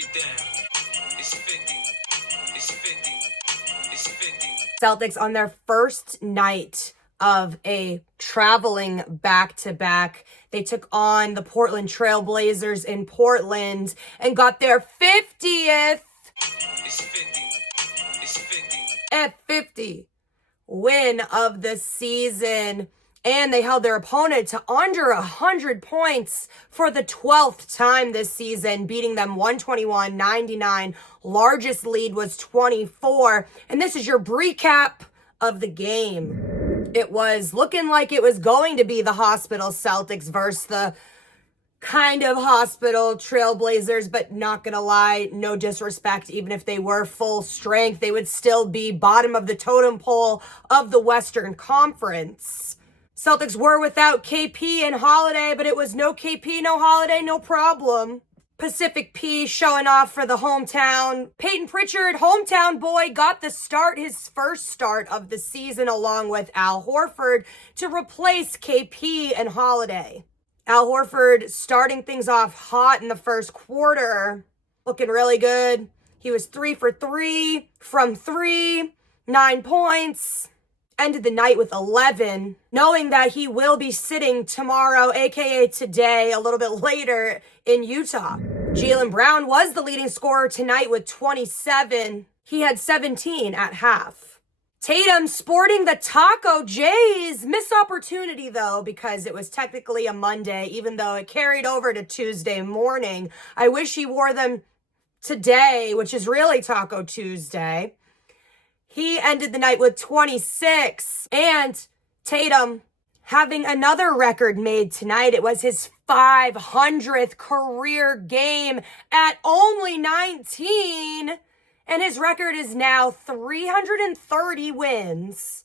it down. It's 50. It's 50. It's 50. Celtics on their first night of a traveling back-to-back. They took on the Portland Trailblazers in Portland and got their 50th It's 50. It's 50. F50 win of the season. And they held their opponent to under 100 points for the 12th time this season, beating them 121-99. Largest lead was 24. And this is your recap of the game. It was looking like it was going to be the hospital Celtics versus the kind of hospital Trailblazers, but not gonna lie, no disrespect, even if they were full strength, they would still be bottom of the totem pole of the Western Conference. Celtics were without KP and Holiday, but it was no KP, no Holiday, no problem. Pacific P showing off for the hometown. Peyton Pritchard, hometown boy, got the start, his first start of the season, along with Al Horford to replace KP and Holiday. Al Horford starting things off hot in the first quarter, looking really good. He was 3 for 3 from 3, 9 points. Ended the night with 11, knowing that he will be sitting tomorrow, aka today, a little bit later in Utah. Jaylen Brown was the leading scorer tonight with 27. He had 17 at half. Tatum sporting the Taco Jays. Missed opportunity though, because it was technically a Monday, even though it carried over to Tuesday morning. I wish he wore them today, which is really Taco Tuesday. He ended the night with 26. And Tatum having another record made tonight. It was his 500th career game at only 19. And his record is now 330 wins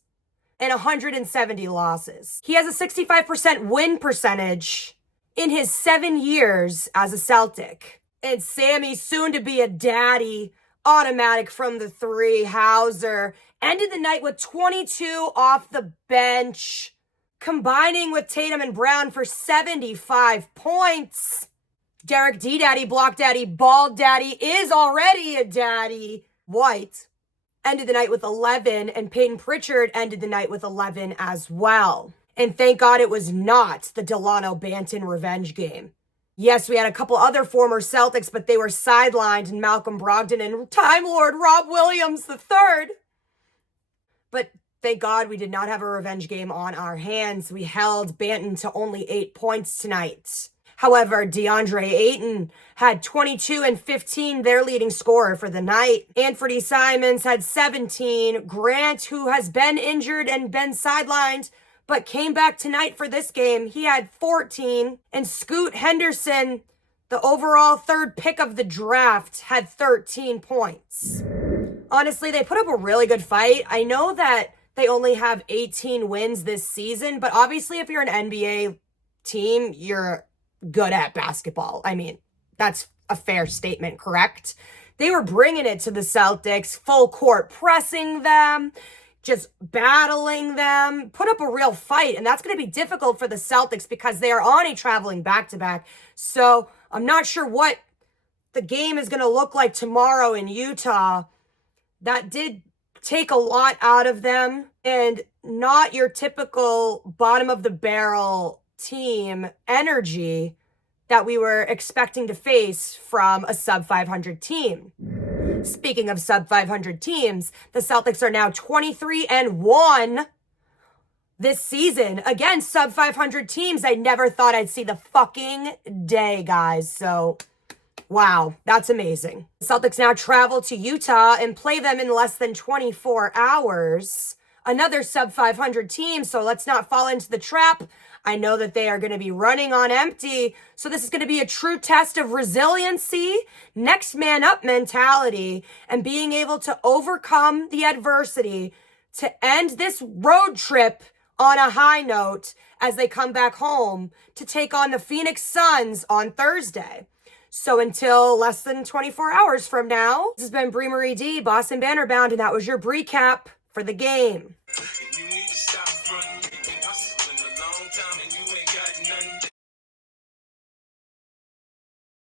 and 170 losses. He has a 65% win percentage in his 7 years as a Celtic. And Sammy, soon to be a daddy, automatic from the 3, Hauser, ended the night with 22 off the bench, combining with Tatum and Brown for 75 points. Derek D-Daddy, Block Daddy, Bald Daddy is already a daddy. White ended the night with 11, and Peyton Pritchard ended the night with 11 as well. And thank God it was not the Delano Banton revenge game. Yes, we had a couple other former Celtics, but they were sidelined, and Malcolm Brogdon and Time Lord Rob Williams III. But thank God we did not have a revenge game on our hands. We held Banton to only 8 points tonight. However, DeAndre Ayton had 22 and 15, their leading scorer for the night. Anthony Simons had 17. Grant, who has been injured and been sidelined, but came back tonight for this game, he had 14. And Scoot Henderson, the overall third pick of the draft, had 13 points. Honestly, they put up a really good fight. I know that they only have 18 wins this season, but obviously if you're an NBA team, you're good at basketball. I mean, that's a fair statement, correct? They were bringing it to the Celtics, full court pressing them, just battling them, put up a real fight. And that's going to be difficult for the Celtics because they are on a traveling back-to-back. So I'm not sure what the game is going to look like tomorrow in Utah. That did take a lot out of them, and not your typical bottom of the barrel team energy that we were expecting to face from a sub 500 team. Speaking of sub 500 teams, the Celtics are now 23-1 this season against sub 500 teams. I never thought I'd see the fucking day, guys. So, wow, that's amazing. The Celtics now travel to Utah and play them in less than 24 hours. Another sub 500 team, so let's not fall into the trap. I know that they are going to be running on empty, so this is going to be a true test of resiliency, next man up mentality, and being able to overcome the adversity to end this road trip on a high note as they come back home to take on the Phoenix Suns on Thursday. So until less than 24 hours from now, this has been Brie Marie D, Boston Banner Bound, and that was your recap for the game.